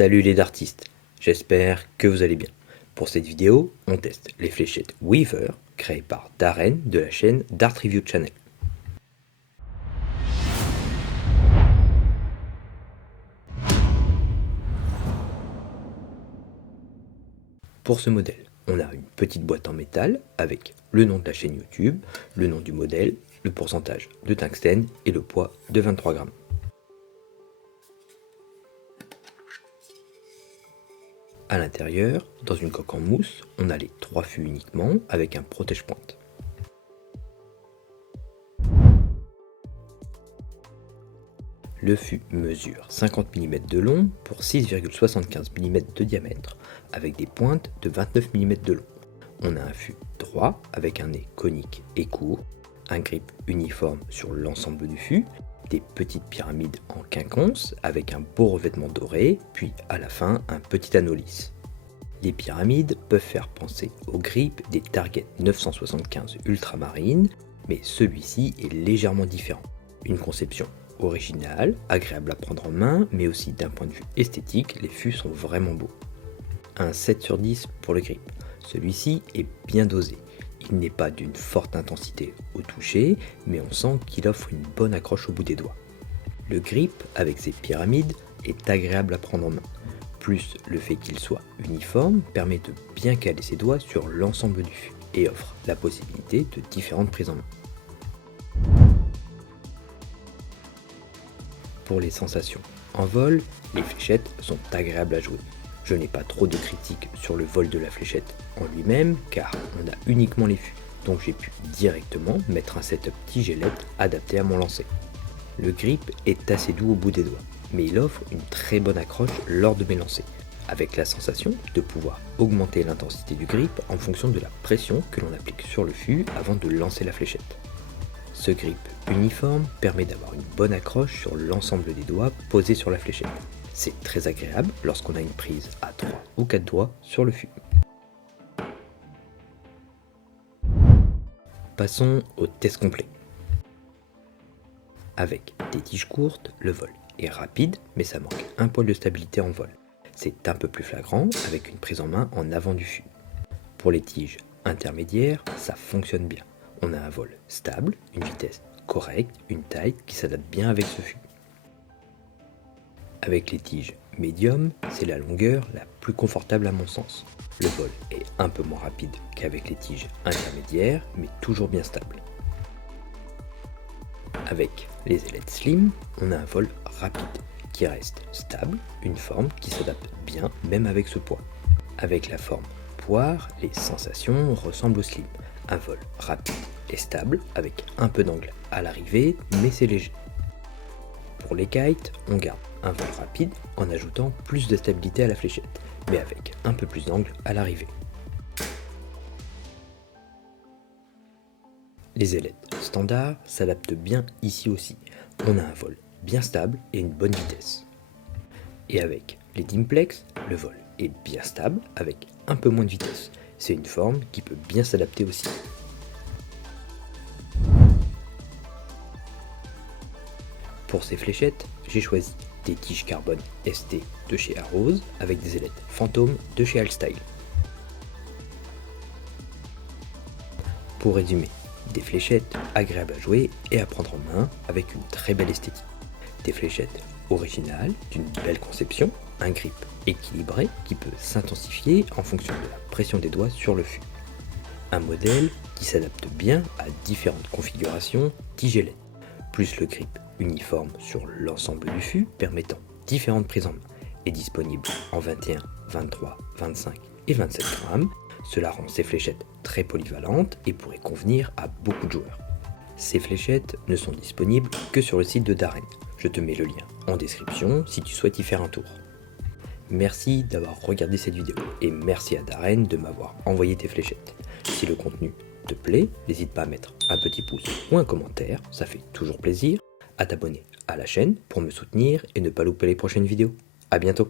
Salut les dartistes, j'espère que vous allez bien. Pour cette vidéo, on teste les fléchettes Weaver créées par Darren de la chaîne Dart Review Channel. Pour ce modèle, on a une petite boîte en métal avec le nom de la chaîne YouTube, le nom du modèle, le pourcentage de tungstène et le poids de 23 grammes. À l'intérieur, dans une coque en mousse, on a les 3 fûts uniquement avec un protège-pointe. Le fût mesure 50 mm de long pour 6,75 mm de diamètre avec des pointes de 29 mm de long. On a un fût droit avec un nez conique et court, un grip uniforme sur l'ensemble du fût, des petites pyramides en quinconce avec un beau revêtement doré, puis à la fin un petit anneau lisse. Les pyramides peuvent faire penser au grip des Target 975 Ultramarine, mais celui-ci est légèrement différent. Une conception originale, agréable à prendre en main, mais aussi d'un point de vue esthétique, les fûts sont vraiment beaux. Un 7 sur 10 pour le grip. Celui-ci est bien dosé. Il n'est pas d'une forte intensité au toucher, mais on sent qu'il offre une bonne accroche au bout des doigts. Le grip, avec ses pyramides, est agréable à prendre en main. Plus le fait qu'il soit uniforme permet de bien caler ses doigts sur l'ensemble du fût et offre la possibilité de différentes prises en main. Pour les sensations en vol, les fléchettes sont agréables à jouer. Je n'ai pas trop de critiques sur le vol de la fléchette en lui-même car on a uniquement les fûts, donc j'ai pu directement mettre un setup tigellette adapté à mon lancer. Le grip est assez doux au bout des doigts, mais il offre une très bonne accroche lors de mes lancers, avec la sensation de pouvoir augmenter l'intensité du grip en fonction de la pression que l'on applique sur le fût avant de lancer la fléchette. Ce grip uniforme permet d'avoir une bonne accroche sur l'ensemble des doigts posés sur la fléchette. C'est très agréable lorsqu'on a une prise à 3 ou 4 doigts sur le fût. Passons au test complet. Avec des tiges courtes, le vol est rapide, mais ça manque un poil de stabilité en vol. C'est un peu plus flagrant avec une prise en main en avant du fût. Pour les tiges intermédiaires, ça fonctionne bien. On a un vol stable, une vitesse correcte, une taille qui s'adapte bien avec ce fût. Avec les tiges médium, c'est la longueur la plus confortable à mon sens. Le vol est un peu moins rapide qu'avec les tiges intermédiaires, mais toujours bien stable. Avec les ailettes slim, on a un vol rapide qui reste stable, une forme qui s'adapte bien même avec ce poids. Avec la forme poire, les sensations ressemblent au slim. Un vol rapide et stable avec un peu d'angle à l'arrivée, mais c'est léger. Pour les kites, on garde un vol rapide en ajoutant plus de stabilité à la fléchette, mais avec un peu plus d'angle à l'arrivée. Les ailettes standard s'adaptent bien ici aussi. On a un vol bien stable et une bonne vitesse. Et avec les Dimplex, le vol est bien stable avec un peu moins de vitesse. C'est une forme qui peut bien s'adapter aussi. Pour ces fléchettes, j'ai choisi des tiges carbone ST de chez Arrows avec des ailettes Phantom de chez Alstyle. Pour résumer, des fléchettes agréables à jouer et à prendre en main avec une très belle esthétique. Des fléchettes originales, d'une belle conception, un grip équilibré qui peut s'intensifier en fonction de la pression des doigts sur le fût. Un modèle qui s'adapte bien à différentes configurations tigellette, plus le grip uniforme sur l'ensemble du fût permettant différentes prises en main, est disponible en 21, 23, 25 et 27 grammes. Cela rend ces fléchettes très polyvalentes et pourrait convenir à beaucoup de joueurs. Ces fléchettes ne sont disponibles que sur le site de Darren. Je te mets le lien en description si tu souhaites y faire un tour. Merci d'avoir regardé cette vidéo et merci à Darren de m'avoir envoyé tes fléchettes. Si le contenu te plaît, n'hésite pas à mettre un petit pouce ou un commentaire, ça fait toujours plaisir, à t'abonner à la chaîne pour me soutenir et ne pas louper les prochaines vidéos. À bientôt.